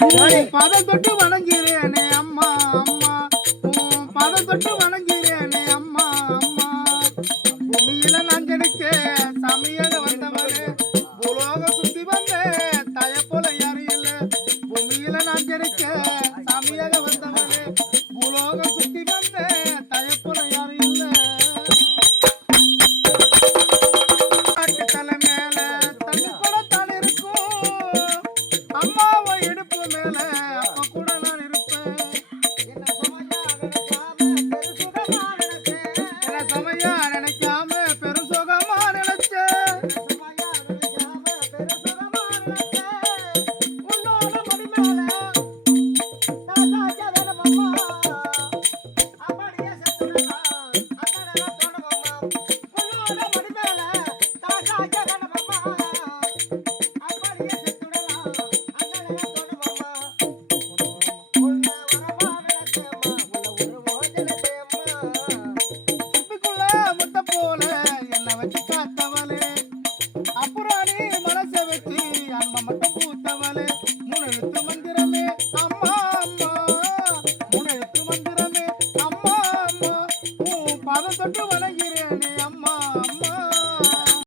பதம் தொட்டு வணங்கிறேனே அம்மா அம்மா பதம் தொட்டு வணங்கிறேனே அம்மா அம்மா பூமியில நான் கிடைக்க சமையல வந்தவரே பூலோக சுத்தி வந்த தய போல யாரும் இல்ல பூமியில நான் கிடைக்க சமையல வந்தவரே பூலோக சுத்தி வந்த தய போல யாரும் இல்ல தலை மேல தண்ணி கூட தான் இருக்கும் அம்மாவை இடுப்பு மேல அப்ப கூட நான் இருப்பேன் என்ன சமையா நினைக்காம பெரு சுகமா நினைச்சேன் முட்டை போல என்ன வச்சு காத்தவளே அப்புறம் நீ மனசை வச்சு அம்மா மட்டும் பூத்தவளே முன்னெழுத்து மந்திரமே அம்மா அம்மா முன்னெழுத்து மந்திரமே அம்மா அம்மா பதம் தொட்டு வள